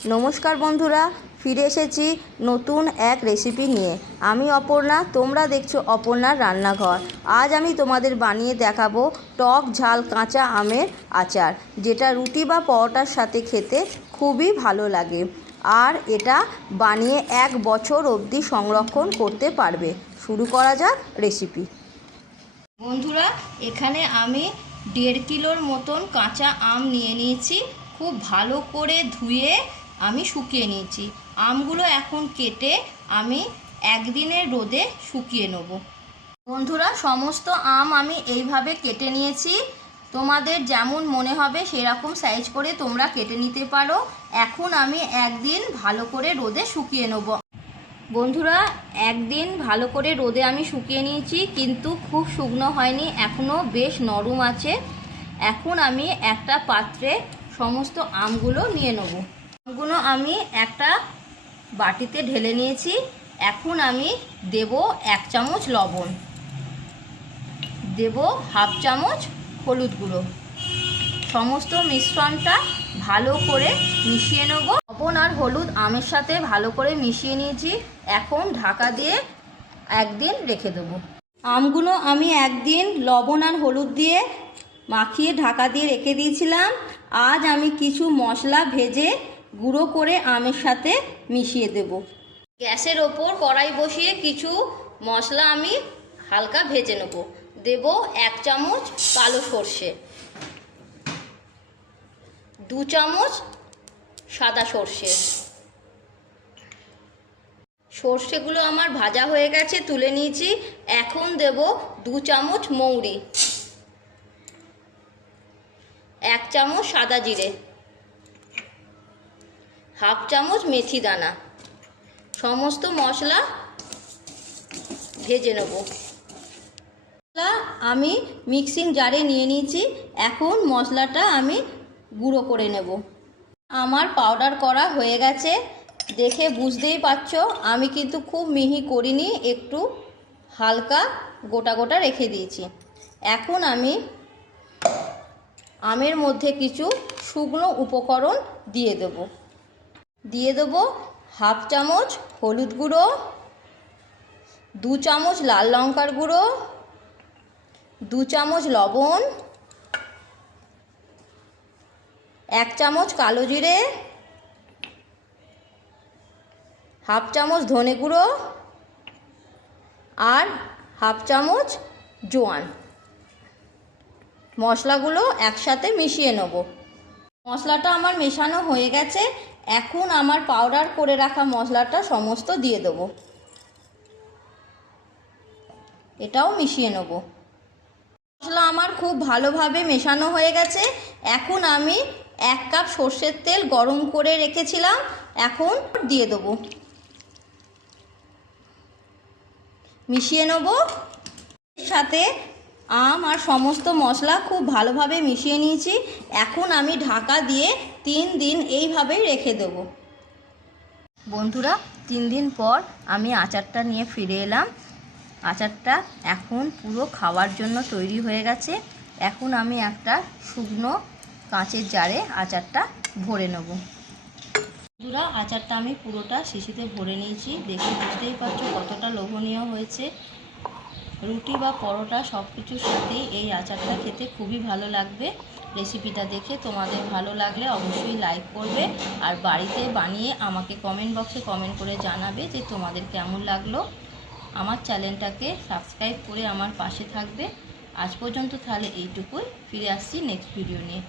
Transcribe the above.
নমস্কার বন্ধুরা, ফিরে এসেছি নতুন এক রেসিপি নিয়ে। আমি অপর্ণা, তোমরা দেখছো অপর্ণার রান্নাঘর। আজ আমি তোমাদের বানিয়ে দেখাবো টক ঝাল কাঁচা আমের আচার, যেটা রুটি বা পরোটার সাথে খেতে খুবই ভালো লাগে। আর এটা বানিয়ে 1 বছর অবধি সংরক্ষণ করতে পারবে। শুরু করা যাক রেসিপি। বন্ধুরা, এখানে আমি 1.5 কিলোর মতন কাঁচা আম নিয়ে নিয়েছি। খুব ভালো করে ধুয়ে আমি শুকিয়ে নিয়েছি। আমগুলো এখন কেটে আমি একদিনের রোদে শুকিয়ে নেব। বন্ধুরা, সমস্ত আম আমি এইভাবে কেটে নিয়েছি। তোমাদের যেমন মনে হবে সেরকম সাইজ করে তোমরা কেটে নিতে পারো। এখন আমি একদিন ভালো করে রোদে শুকিয়ে নেব। বন্ধুরা, একদিন ভালো করে রোদে আমি শুকিয়ে নিয়েছি, কিন্তু খুব শুকনো হয়নি, এখনও বেশ নরম আছে। এখন আমি একটা পাত্রে সমস্ত আমগুলো নিয়ে নেব। আমগুলো আমি একটা বাটিতে ঢেলে নিয়েছি। এখন আমি দেব 1 চামচ লবণ, দেব 1/2 চামচ হলুদ গুঁড়ো। সমস্ত মিশ্রণটা ভালো করে মিশিয়ে নেব। লবণ আর হলুদ আমের সাথে ভালো করে মিশিয়ে নিয়েছি। এখন ঢাকা দিয়ে একদিন রেখে দেবো। আমগুলো আমি একদিন লবণ আর হলুদ দিয়ে মাখিয়ে ঢাকা দিয়ে রেখে দিয়েছিলাম। আজ আমি কিছু মশলা ভেজে গুঁড়ো করে আমের সাথে মিশিয়ে দেব। গ্যাসের ওপর কড়াই বসিয়ে কিছু মশলা আমি হালকা ভেজে নেব। দেব 1 চামচ কালো সর্ষে, 2 চামচ সাদা সর্ষে। সর্ষেগুলো আমার ভাজা হয়ে গেছে, তুলে নিয়েছি। এখন দেব 2 চামচ মৌরি, 1 চামচ সাদা জিরে, 1/2 চামচ মেথি দানা। সমস্ত মশলা ভেজে নেব। আমি মিক্সিং জারে নিয়ে নিয়েছি। এখন মশলাটা আমি গুঁড়ো করে নেব। আমার পাউডার করা হয়ে গেছে, দেখে বুঝতেই পারছো। আমি কিন্তু খুব মিহি করিনি, একটু হালকা গোটা গোটা রেখে দিয়েছি। এখন আমি আমের মধ্যে কিছু শুকনো উপকরণ দিয়ে দেব। 1/2 চামচ হলুদ গুঁড়ো, 2 চামচ লাল লঙ্কার গুঁড়ো, 2 চামচ লবণ, 1 চামচ কালো জিরে, 1/2 চামচ ধনে গুঁড়ো আর 1/2 চামচ জোয়ান। মশলাগুলো একসাথে মিশিয়ে নেব। মশলাটা আমার মেশানো হয়ে গেছে। এখন আমার পাউডার করে রাখা মশলাটা সমস্ত দিয়ে দেব। এটাও মিশিয়ে নেব। মশলা আমার খুব ভালোভাবে মেশানো হয়ে গেছে। এখন আমি 1 কাপ সর্ষের তেল গরম করে রেখেছিলাম, এখন দিয়ে দেব। মিশিয়ে নেব। এর সাথে আম আর সমস্ত মশলা খুব ভালোভাবে মিশিয়ে নিয়েছি। এখন আমি ঢাকা দিয়ে 3 দিন এইভাবেই রেখে দেব। বন্ধুরা, 3 দিন পর আমি আচারটা নিয়ে ফিরে এলাম। আচারটা এখন পুরো খাওয়ার জন্য তৈরি হয়ে গেছে। এখন আমি একটা শুকনো কাঁচের জারে আচারটা ভরে নেব। বন্ধুরা, আচারটা আমি পুরোটা শিশিতে ভরে নিয়েছি। দেখে বুঝতেই পারছো কতটা লোভনীয় হয়েছে। রুটি বা পরোটা সব কিছুর সাথেই এই আচারটা খেতে খুবই ভালো লাগবে। রেসিপিটা দেখে তোমাদের ভালো লাগলে অবশ্যই লাইক করবে, আর বাড়িতে বানিয়ে আমাকে কমেন্ট বক্সে কমেন্ট করে জানাবে যে তোমাদের কেমন লাগলো। আমার চ্যানেলটাকে সাবস্ক্রাইব করে আমার পাশে থাকবে। আজ পর্যন্ত তাহলে এইটুকুই, ফিরে আসছি নেক্সট ভিডিও নিয়ে।